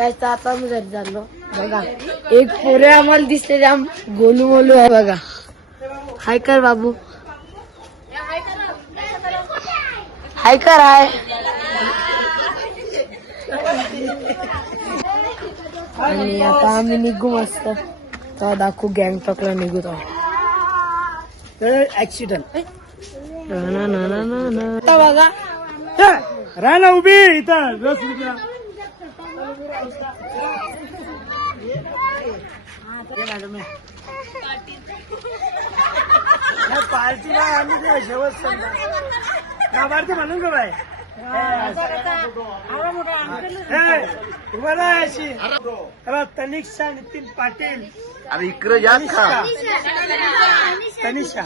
गायचं आता मी घरी चाललो बघा. एक पोरे आम्हाला दिसले जाम गोलू मोलू आहे बघा. हाय कर बाबू, हाय कर. हाय आणि आता आम्ही निघू मस्त. तेव्हा दाखवू गँगटॉकला निघू तर ऍक्सिडेंट बघा. राणा उभी इथं पार्टी आम्ही शेवट लाभार्थी म्हणून का बाय तुम्हाला अशी तनिषा नितीन पाटील. अरे इकडे या का तनिषा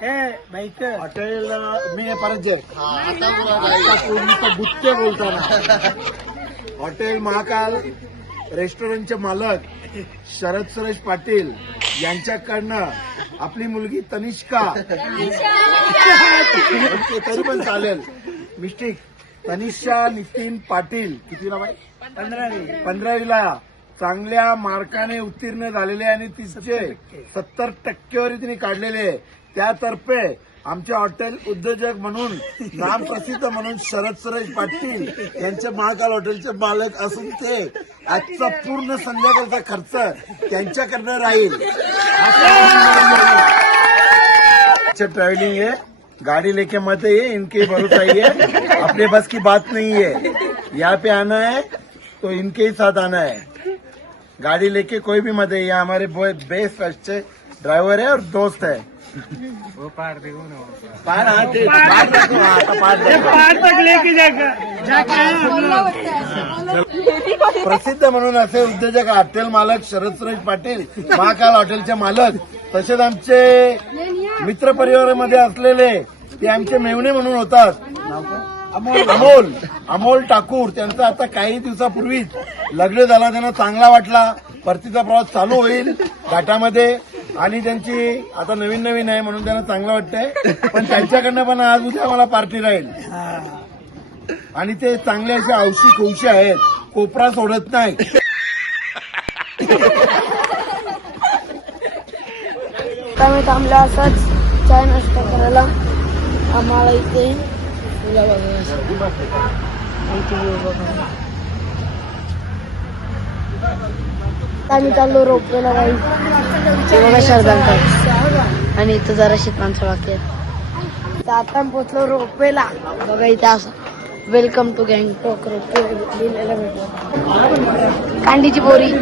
हे बाईक हॉटेल मी परत गुत्ते बोलताना हॉटेल महाकाल रेस्टॉरंटचे मालक शरद सुरेश पाटील यांच्याकडनं आपली मुलगी तनिष्का तरी पण चालेल मिस्टेक तनिषा नितीन पाटील कितीला बाई 15वीला चांगल्या मार्काने उत्तीर्ण झालेले आणि तिचे 70% तिने काढलेले. त्यातर्फे आमचे हॉटेल उद्योजक म्हणून नाम प्रसिद्ध म्हणून शरद सुरेश पाटील यांचे महाकाल हॉटेलचे मालक असून ते आजचा पूर्ण संध्याकाळचा खर्च त्यांच्याकडनं राहील. अच्छा ट्रैवलिंग है, गाड़ी लेके मत आइए, इनके भरोसा ही है, अपने बस की बात नहीं है. यहाँ पे आना है तो इनके ही साथ आना है. गाड़ी लेके कोई भी मत आइए, हमारे बेस्ट अच्छे ड्राइवर है और दोस्त है. वो पार तक लेके जाएगा. प्रसिद्ध म्हणून असे उद्योजक हॉटेल मालक शरद सुरेश पाटील महाकाल हॉटेलचे मालक तसेच आमचे मित्र परिवारामध्ये असलेले ते आमचे मेवणे म्हणून होतात. अमोल ठाकूर त्यांचं आता काही दिवसापूर्वीच लग्न झाला. त्यांना चांगला वाटला. परतीचा प्रवास चालू होईल घाटामध्ये आणि त्यांची आता नवीन आहे म्हणून त्यांना चांगलं वाटतंय. पण त्यांच्याकडनं पण आज उद्या मला पार्टी राहील. आणि ते चांगले असे हौशी खौशी आहेत, कोपरा सोडत नाही. आम्ही थांबलो असंच चाय नाश्ता करायला. आम्हाला इथे आम्ही चाललो रोपवेला काही बघा शरदांकडे. आणि इथं जरा शिकांचं बाकी आहे. आता पोचलो रोपवेला बघा. इथे असं वेलकम टू गँगटॉक रोपवे लिहिलेलं भेटलं. कांडीची बोरी,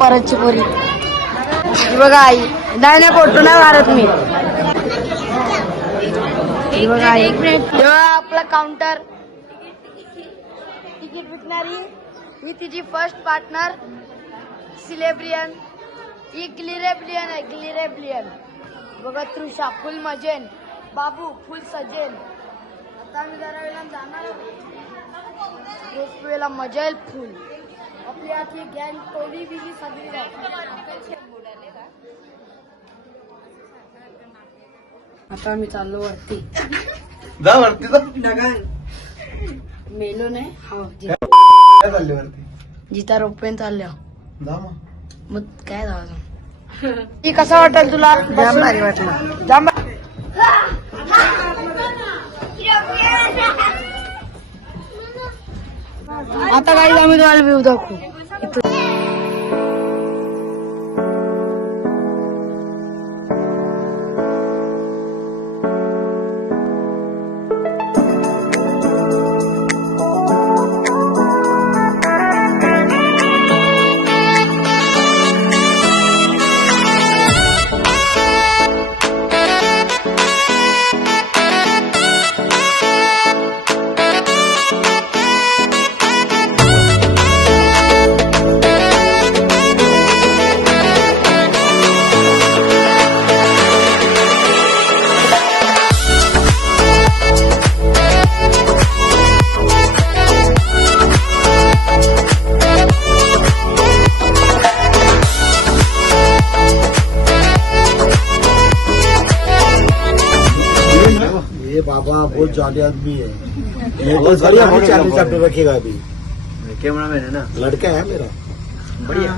परतची बोरी बघा. आई नाही फोटो नाही मारत मी. बघा आई आपला काउंटर. तिकीट विकणारी ही तिची फर्स्ट पार्टनर सिलेब्रियन. ही ग्लिरेब्लियन आहे, ग्लिरेब्लियन. बघा तृषा फुल मजेन, बाबू फुल सजेन. आता आम्ही जरा वेळा जाणार रोपवेला. मजा येईल फुल. आपली आधी गँग टोली बिली सगळी आता आम्ही चाललो वरती. जा वरती मेलो नाही चालले वरती जिता रोपवेन चालल्या. जा मग काय जावं. ती कसं वाटेल तुला? जाम भारी वाटलं. जाम आता काही आम्ही तुम्हाला व्ह्यू दाखवू. ये बाबा बहुत जाली आदमी है. ये बस बढ़िया चैनल चैप्टर रखेगा अभी. कैमरामैन है ना, लड़का है मेरा, बढ़िया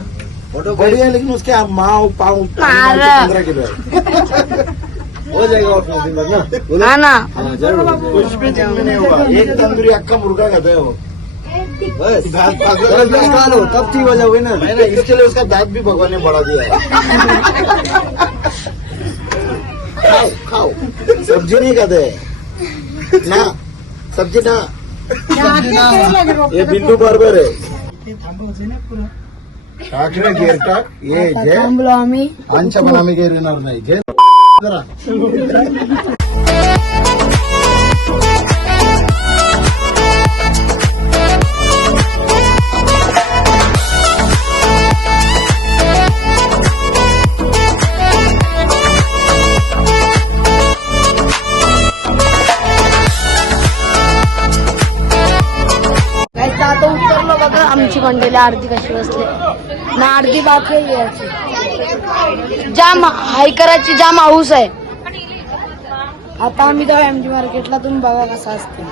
फोटो बढ़िया, लेकिन उसके माँ पाँव मारा। 15 किलो है। हो जाएगा और 5 दिन बाद ना। हा ना हाँ जरूर कुछ भी जिंदगी नहीं हुआ, एक तंदूरी अक्का मुर्गा खाता है वो। बस दांत खा लो तब ठीक हो जाओगे ना। मैंने इसके लिए उसका दांत भी भगवान ने बढ़ा दिया है। खाओ खाओ, सब्जी नहीं खाते ना, सब्जी ना, ये बिल्लू बरोबर आहे. टाक रे गेर टाक, ये घे. थांबलो आम्ही आमच्या पण आम्ही गेर येणार नाही, घे जरा. आता उतरलो बघा, आमची मंडळी आरती कशी बसली ना, आरती बाकी आहे याची. जाम हायकराची जाम हाऊस आहे. आता आम्ही जाऊ एमजी मार्केटला, तुम्ही बघा कसं असते.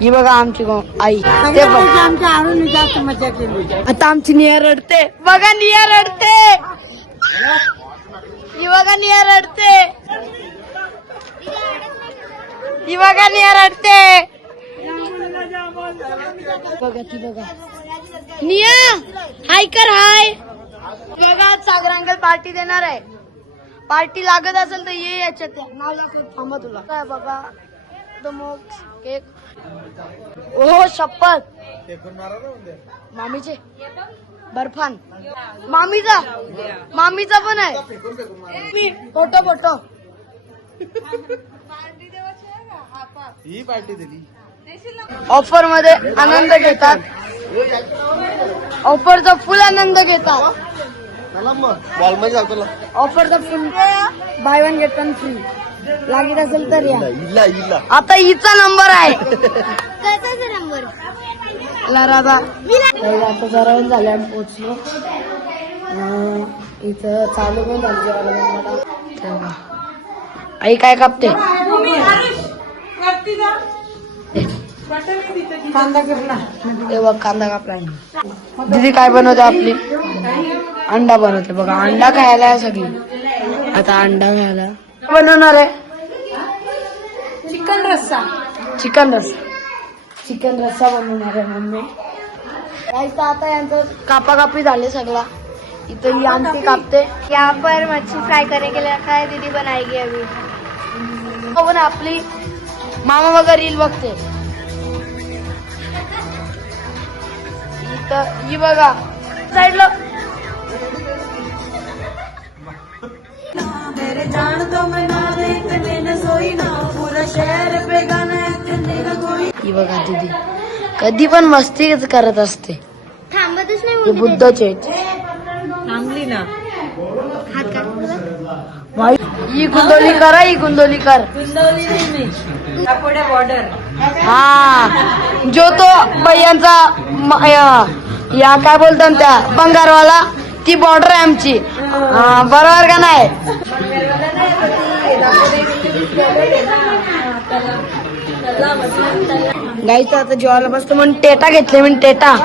ही बघा आमची आई, ते बघा आमच्या आरून जास्त मजा केली. आता आमची निया रडते बघा, निया रडते, ही बघा निया रडते, ही बघा निया रडते. बघा ती बघा, निया हाय कर, हाय बघा. सागरांकल पार्टी देणार आहे, पार्टी लागत असेल तर ये याच्यात, नाव लागत थांबा तुला काय बघा. मोक्स केक, ओ शपथ, मामीचे बर्फान, मामीचा पण आहे. फोटो ही पार्टी दिली. ऑफर मध्ये आनंद घेतात, ऑफरचा फुल आनंद घेतात. बॉल मध्ये दाखवला. ऑफरचा फुल by one get one free लागत असेल तर या. इल्ला इल्ला आता हिचा नंबर आहे. नंबर राधा. आता जरा वेळ झाल्या पोहोचलो. इथं चालू पण झालं. आई काय कापते, कांदा कापला. तेव्हा कांदा कापला. दीदी काय बनवते आपली, अंडा बनवते बघा. अंडा खायला आहे सगळी. आता अंडा खायला बनवणार आहे. चिकन रस्सा बनवणार आहे मम्मी. काहीच आता यांचं कापाकापी झाले सगळा. इथं ही आमटी कापते. यहाँ पर मच्छी फ्राई करने के लिए रखा है, दीदी बनाएगी अभी. पण आपली मामा बघा रील बघते. इथं ही बघा साईडला. ही बघा दीदी कधी पण मस्तीच करत असते. थांबतच नाही हे बुद्धचे थांबली ना. भाई. ही गुंदोली कर, ही गुंदोली कर. बॉर्डर हा, जो तो भैयांचा या काय बोलतात त्या बंगारवाला, ती बॉर्डर आहे आमची. बरोबर का नाही. गाईचं आता जेवायला बसतो म्हणून टेटा घेतले, म्हणून टेटा